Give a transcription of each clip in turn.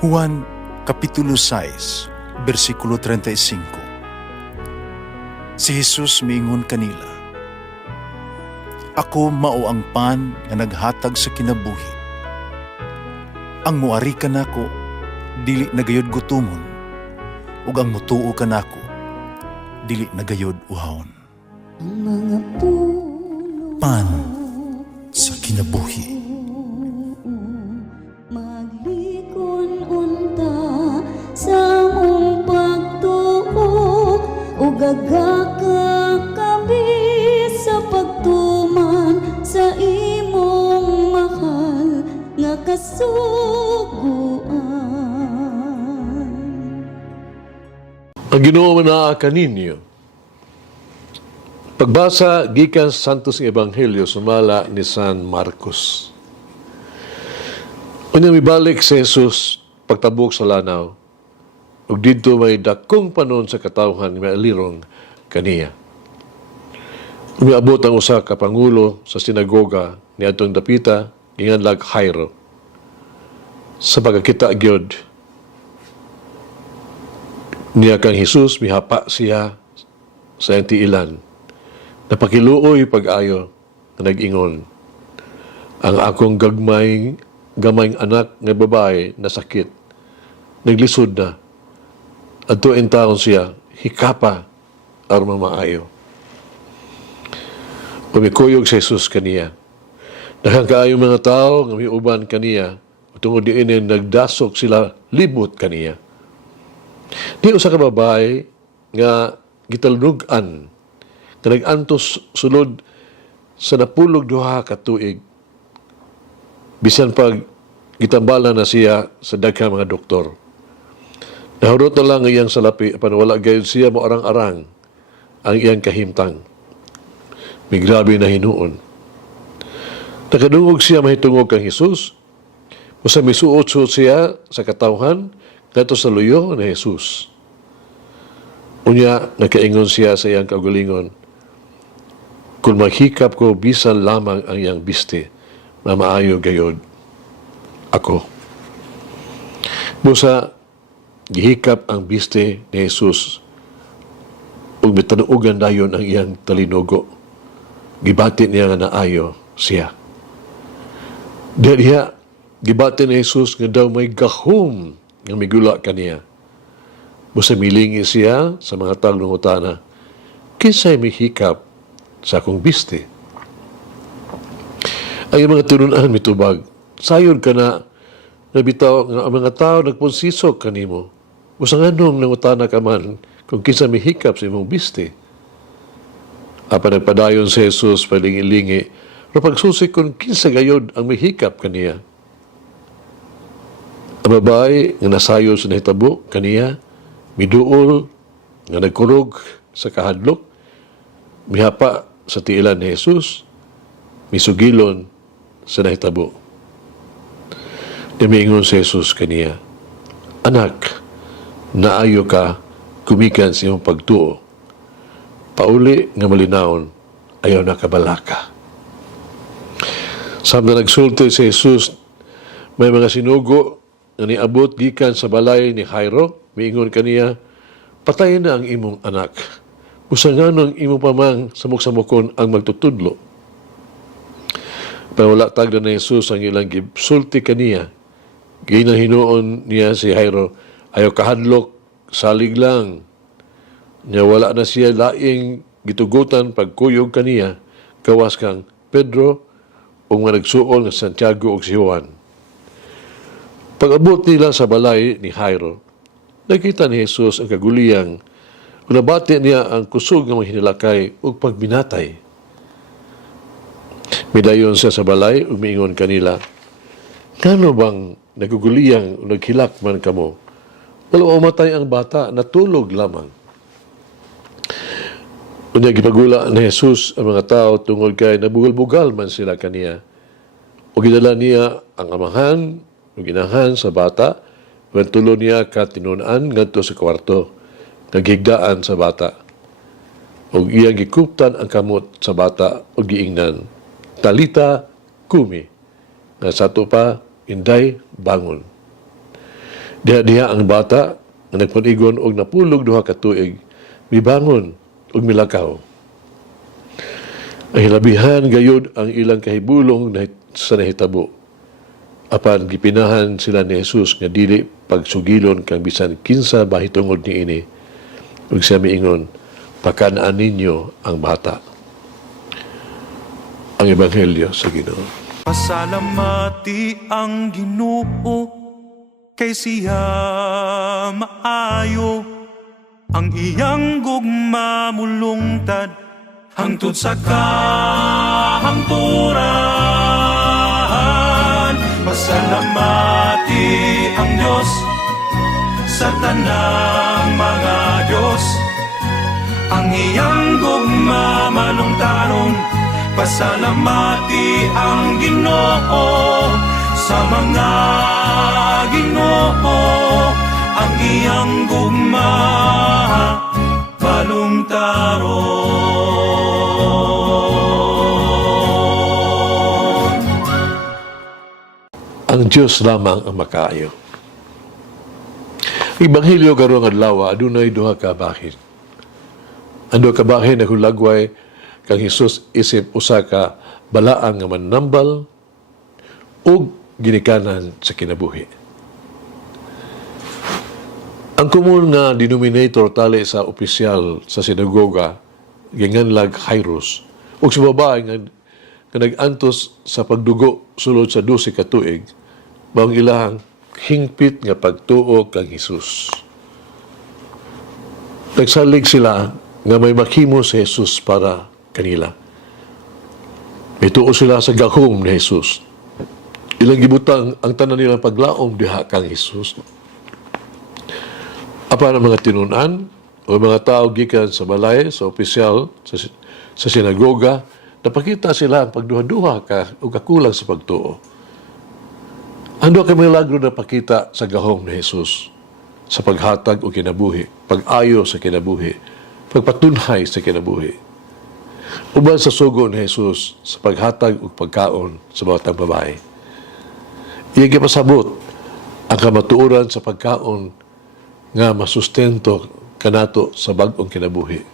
Juan Kapitulo 6, versikulo 35. Si Jesus miingon kanila, "Ako mao ang pan nga naghatag sa kinabuhi. Ang muari kanako dili nagayod gutomon, ug ang mutuo kanako dili nagayod uhawon." Ang mga puno Pan sa kinabuhi. maglikon unta sa mong pagtuo ug gagaka kami sa pagtuman sa imong mahal nga kasuguan. Ang Ginoo manaa kaninyo. Pagbasa gikan sa Santos nga Ebanghelyo sumala ni San Marcos. Unya mibalik si Jesus pagtabok sa lanaw, ug didto may dakong panon sa katawhan nga alirong kaniya. Umiabot ang usa ka pangulo sa sinagoga ni adtong dapita ginganlag Jairo. Sa pagkakita gyud niya kang Jesus, mihapa siya sa iyang tiilan. Napakiluoy pag-ayo na nag-ingon, "Ang akong gamayng anak nga babae na sakit, naglisod na. Adto in taon siya, hikapa aron mamaayo." Umikuyog si Jesus kaniya. Daghang kaayo mga tao nga miuban kaniya, tungod diin nagdasok sila libot kaniya. Di usa ka babae nga gitalnugan nga nag-antos sulod sa napulog duha ka tuig. Bisan pag gitambala na siya sa daghang mga doktor. Nahurot na lang ang iyang salapi apan wala gayud siya mo arang-arang ang iyang kahimtang. May grabe na hinuon. Nakadungog siya mahitungog kang Jesus. Usa misuot-suot siya sa katawhan ngadto sa luyo ni Jesus. Unya nakaingon siya sa iyang kaugalingon, "Kung maghikap ko bisan lamang ang iyang biste, na maayo gayod ako." Busa gihikap ang biste ni Jesus ug mitanuogan dayon ang iyang talinugo. Gibati niya nga naayo siya. Diya gibati ni Jesus nga daw may gahom nga migula kaniya. Busa milingi siya sa mga taong nangutana, "Kinsay mihikap sa akong biste?" Ang mga tinunan mitubag, "Sayod ka na nabitaw nga ang mga tao nagpunsisok kanimo. Busa nganong nangutana ka man kung kinsa mihikap sa imong biste?" Apan nagpadayon si Jesus palingi-lingi, pero pagsusik kung kinsa gayod ang mihikap kaniya. Ang babae nga nasayo sa nahitabo kaniya, miduol nga nagkurog sa kahadlok, mihapa sa tiilan ni Jesus, misugilon sa nahitabo. Namiingon si Jesus kaniya, "Anak, naayo ka kumikan sa iyong pagtuo. Pauli nga malinawon, ayaw na kabalaka." Samtang nagsulti si Jesus, may mga sinugo nga niabot gikan sa balay ni Jairo, miingon kaniya, "Patayin na ang imong anak. Busa nganong imo pamang samok-samokon ang magtutudlo." Pero wala tagda na Jesus ang ilang gibsulti kaniya. Ginahinuon niya si Jairo, ayaw kahadlok, salig lang. Nya wala na siya laing gitugutan pagkuyog kaniya, gawas kang Pedro o mga nagsuol nga Santiago o si Juan. Pag-abot nila sa balay ni Jairo, nakita ni Jesus ang kaguliyang kung nabati niya ang kusog ng mga hinilakay o pagbinatay. Midayon siya sa balay, umiingon kanila, "Ngano bang naguguliyang o naghilak man kamo? Wala mamatay ang bata, natulog lamang." Unya gipagula ni Jesus ang mga tao tungod kay nabugal-bugal man sila kaniya. O gidala niya ang amahan o ginahan sa bata, tulo niya katinunan ngadto sa kwarto, naghigdaan sa bata. O iyang gikuptan ang kamot sa bata o giingnan, "Talita kumi," nga sato pa, "Inday, bangon." Diha-diha ang bata nga nagpanigon og napulog duha ka tuig, mibangon og milakaw. Ang hilabihan gayud ang ilang kahibulong sa nahitabo. Apan gipinahan sila ni Jesus nga dili pagsugilon kang bisan kinsa bahitungod niini. Ug siya miingon, pakanaan ninyo ang bata. Ang Ebanghelyo sa Ginoo. Pasalamati ang Ginoo kay siya maayo, ang iyang gugma mulungtad hangtod sa kahangturan. Pasalamati ang Diyos sa tanang mga Diyos, ang iyang gugma malungtaron. Pasalamati ang Ginoo sa mga Ginoo, ang iyang gugma balungtaron. Ang Diyos lamang ang makaayo. Ebanghelyo karong adlaw adunay duha ka bahin. Ang duha ka bahin na hulagway kang Hesus isip usa ka balaang nga manambal ug ginikanan sa kinabuhi. Ang common nga denominator tali sa opisyal sa sinagoga ginganlag Jairus ug sa babae nga nag-antos sa pagdugo sulod sa 12 ka tuig mao ang ilahang hingpit nga pagtuo kang Hesus. Nagsalig sila nga may maghimo si Jesus para kanila. May tuo sila sa gahom ni Jesus. Ilang gibutang ang tanan nilang paglaom diha kang Jesus. Apan ang mga tinunan o mga tao gikan sa balay, sa opisyal, sa sinagoga, napakita sila ang pagduha-duha o kakulang sa pagtuo. Ano ka milagro na pakita sa gahom ni Jesus sa paghatag o kinabuhi, pag-ayo sa kinabuhi, pagpatunhay sa kinabuhi. Uban sa sugo ni Jesus sa paghatag o pagkaon sa bawat babae. Iya gipasabot ang kamatuoran sa pagkaon nga masustento kanato sa bag-ong kinabuhi.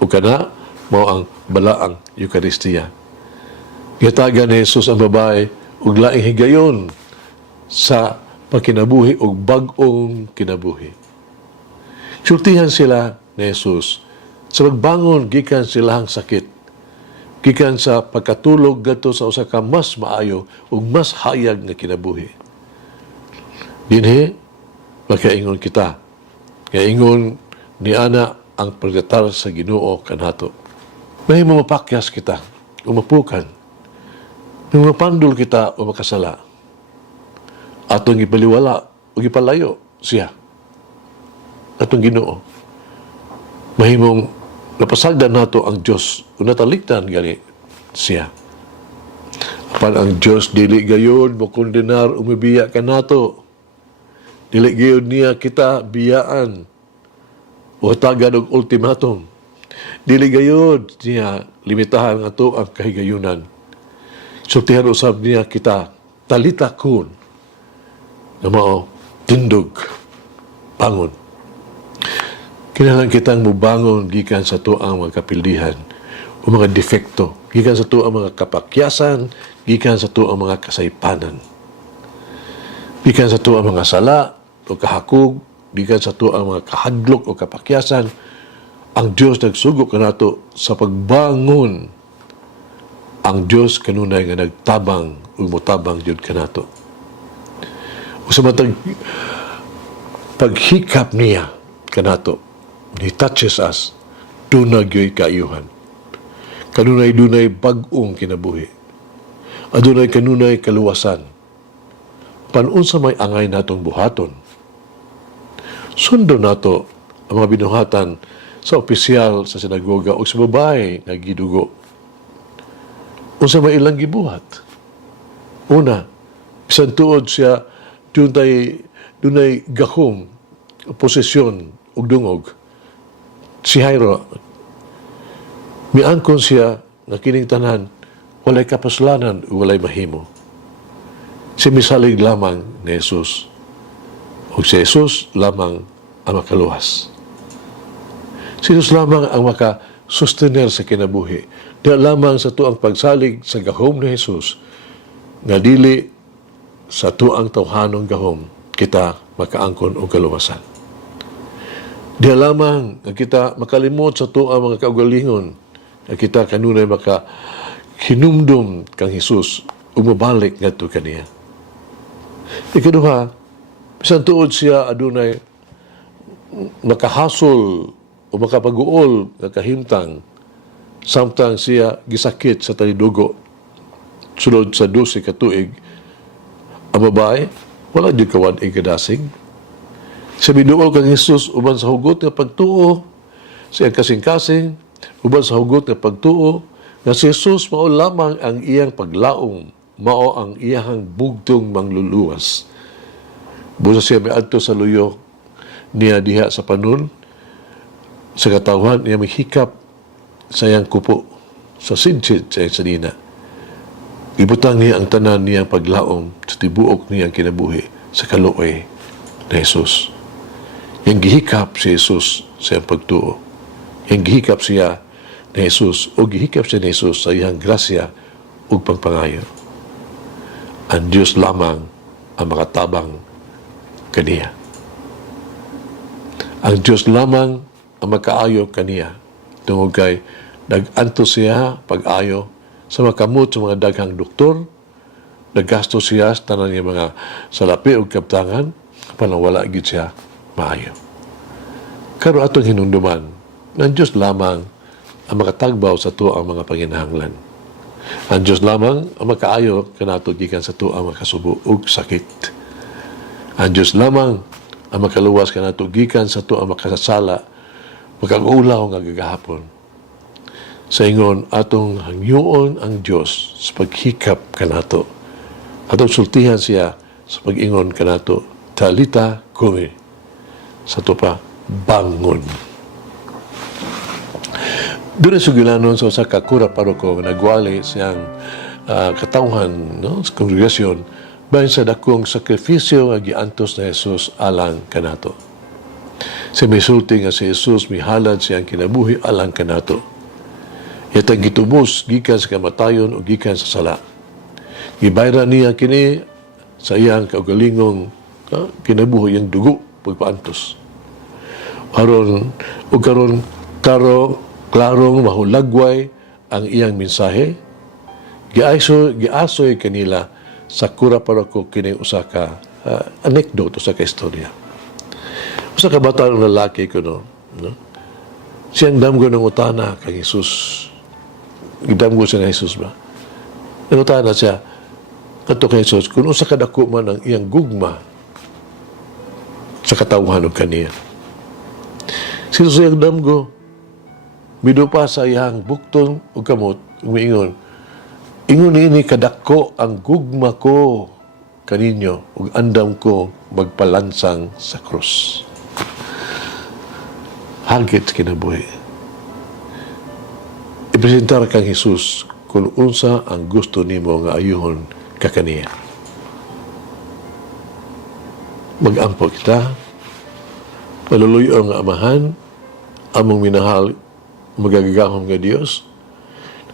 O kana mao ang balaang Eucharistia. Gitagan ni Jesus ang babae ug laing higayon sa pagkinabuhi ug bag-ong kinabuhi. Sultihan sila ni Jesus sa pagbangon gikan silang sakit, gikan sa pagkatulog gadto sa usa ka mas maayo ug mas hayag nga kinabuhi. Dinhi makaingon kita, kaingon ni ana ang pagdatar sa Ginoo kanato. May mapakyas kita, umapukan, nung mapandol kita o makasala, atong ipaliwala o ipalayo siya, atong Ginoo. Mahimong napasagdan nato ang Diyos o natalikdan gani siya. Apan ang Diyos dili gayon mo kondenar umibiya ka nato. Dili gayon niya kita biyaan o tagad og ultimatum. Dili gayon niya limitahan ato ang kahigayunan. Sultihan usab niya kita talitakon na mao tindog bangon. Kinahanglan kitang mubangon gikan sa tuang mga kapildihan o mga defekto, gikan sa tuang mga kapakyasan, gikan sa tuang mga kasaypanan, gikan sa tuang mga sala o kahakog, gikan sa tuang mga kahadlok o kapakyasan. Ang Diyos nagsugo kanato sa pagbangon. Ang Diyos kanunay nga nagtabang o mutabang jud kanato. O sa matag paghikap niya kanato, He touches us, dunag yo'y kaayuhan. Kanunay dunay bag-ong kinabuhi. Adunay kanunay kaluwasan. Panunsa may angay natong buhaton. Sundo nato ang mga binuhatan sa opisyal sa sinagoga o sa babae nga gidugo. Unsa may ilang gibuhat. Una, bisan tuod siya dunay gahom, posisyon ug dungog. Si Jairo, miangkon siya na kining tanan, walay kapaslanan o walay mahimo. Si misalig lamang ni Jesus. O si Jesus lamang ang makaluwas. Si Jesus lamang ang makasustener sa kinabuhi. Di lamang sa tuang pagsalig sa gahom ni Jesus, nga dili sa tuang tawhanong gahom, kita makaangkon o kaluwasan. Di lamang nga kita makalimot sa tuang mga kaugalingon, nga kita kanunay makahinumdum kang Jesus, umabalik nga ito kaniya. Ikaduha, bisan tuod siya adunay makahasol o makapag-uol nga kahimtang samtang siya gisakit sa talidugo sulod sa 12 ka tuig, ang babae wala di kawad ikadasig. Sa biduol kang Jesus uban sa hugot nga pagtuo, siya kasing-kasing uban sa hugot nga pagtuo, nga si Jesus mao lamang ang iyang paglaom, mao ang iyang bugtong mangluluwas. Busa siya miadto sa luyo niya diha sa panon, sa katawhan niya mahikap sa iyang kupo, sa sidsid sa iyang sanina. Ibutang niya ang tanan niyang paglaom sa tibuok niyang kinabuhi sa kaluoy na Jesus. Yang gihikap si Jesus sa iyang pagtuo. Yang gihikap siya na Jesus o gihikap siya na Jesus sa iyang grasya o pagpangayo. Ang Diyos lamang ang makatabang kaniya. Ang Diyos lamang ang makaayo kaniya. Tungod kay nag-anto siya pag-ayo sa makamot sa mga daghang doktor, naggasto siya sa tanan niya mga salapi o kaptangan, palang wala gid siya maayo. Karon atong hinumduman, ang Diyos lamang ang makatagbaw sa tuang mga panginahanglan. Ang Diyos lamang ang makaayo kanato gikan sa tuang makasubo ug sakit. Ang Diyos lamang ang makaluwas kanato gikan sa tuang makasasala, makag-ulaw nga gagahapon. Sa ingon, atong hangyoon ang Diyos sa paghikap kanato. Atong sultihan siya sa pag-ingon kanato, Talita Kumi. Sa to pa, bangon. Doon sa Gilanon, sa usa ka kura paroko, nagwali siyang katawhan no, sa kongregasyon, bayan sa dakong sakrifisyo nga giantos na Jesus alang kanato. Sa may sulti nga si Jesus, mihalad siyang kinabuhi alang kanato. Yatang gitubos, gikan sa kamatayon o gikan sa sala. Gibayra niya kini sa iyang kaugalingong kinabuhi yung dugo, pagpaantos. Karon klarong mahulagway ang iyang mensahe. Giasoy kanila sa kura paroko kini usa ka anekdote, usa ka istorya. Usa ka bata ng lalaki ko no. Siyang damgo ng utana kay Jesus. Gidamgo siya na Jesus ba? Nangutana siya kadto kay Jesus kung usa ka dako man ang iyang gugma sa katawhan og kaniya. Si Jesus ang damgo mido pa sa iyang bukton ug kamot umiingon, ingon ini kadako ang gugma ko kaninyo ug andam ko magpalansang sa krus. Hagit kinabuhi. Ipresentar kang Jesus kung unsa ang gusto nimo nga ayuhon ka kaniya. Mag-ampo kita, maluluyo nga amahan, among minahal, magagagahom nga Dios.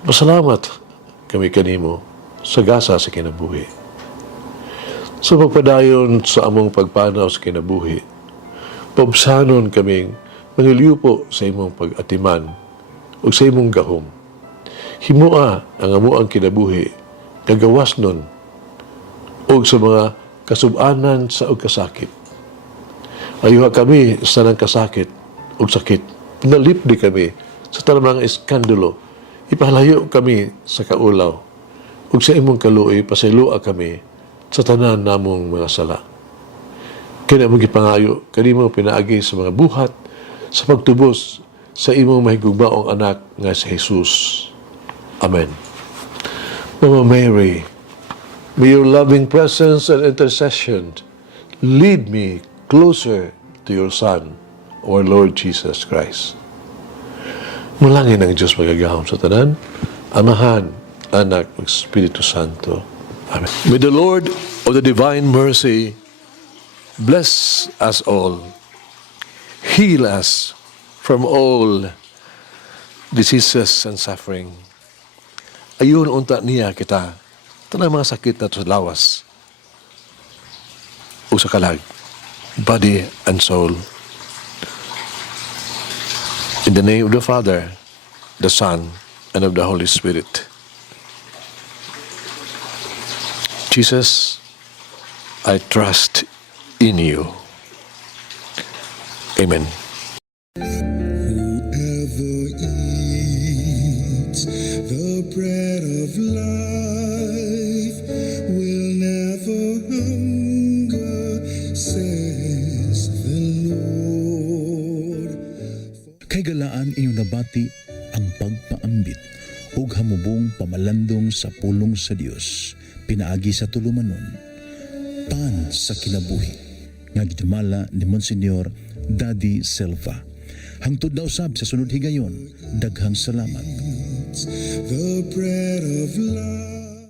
Pasalamat kami kanimo sa gasa sa kinabuhi. Sa pagpadayon sa among pagpanaw sa kinabuhi, paubsanon kaming maniliupo sa imong pag-atiman o sa imong gahom. Himua ang amuang kinabuhi, kagawas nun, o sa mga kasub-anan sa og kasakit. Ayuha kami sa nang kasakit o sakit. Nalipdi kami sa tanang iskandalo. Ipahalayo kami sa kaulaw. O sa imong kaluoy, pasailua kami sa tanan namong mga sala. Kaya mong ipangayo, kanimo pinaagi sa mga buhat, sa pagtubos sa imong mahigugmaong anak nga si Jesus. Amen. Mama Mary, may your loving presence and intercession lead me closer to your Son, our Lord Jesus Christ. Mulangin ang Diyos magagahom sa tanan, Amahan, Anak, Espiritu Santo. Amen. May the Lord of the divine mercy Bless us all. Heal us from all diseases and suffering. Ayun unta niya kita. Tanang mga sakit na to sa lawas. O sa kalag. Body and soul. In the name of the Father, the Son, and of the Holy Spirit. Jesus, I trust in you. Amen. Whoever eats the bread of life will never hunger, says the Lord. Kay galaan inyong nabati ang pagpaambit ug hamubong pamalandong sa pulong sa Dios pinaagi sa tulumanon pan sa kinabuhi nga gidumala ni Monsignor Daddy Silva. Hangtod na usab sa sunod higayon, daghang salamat. The bread of life.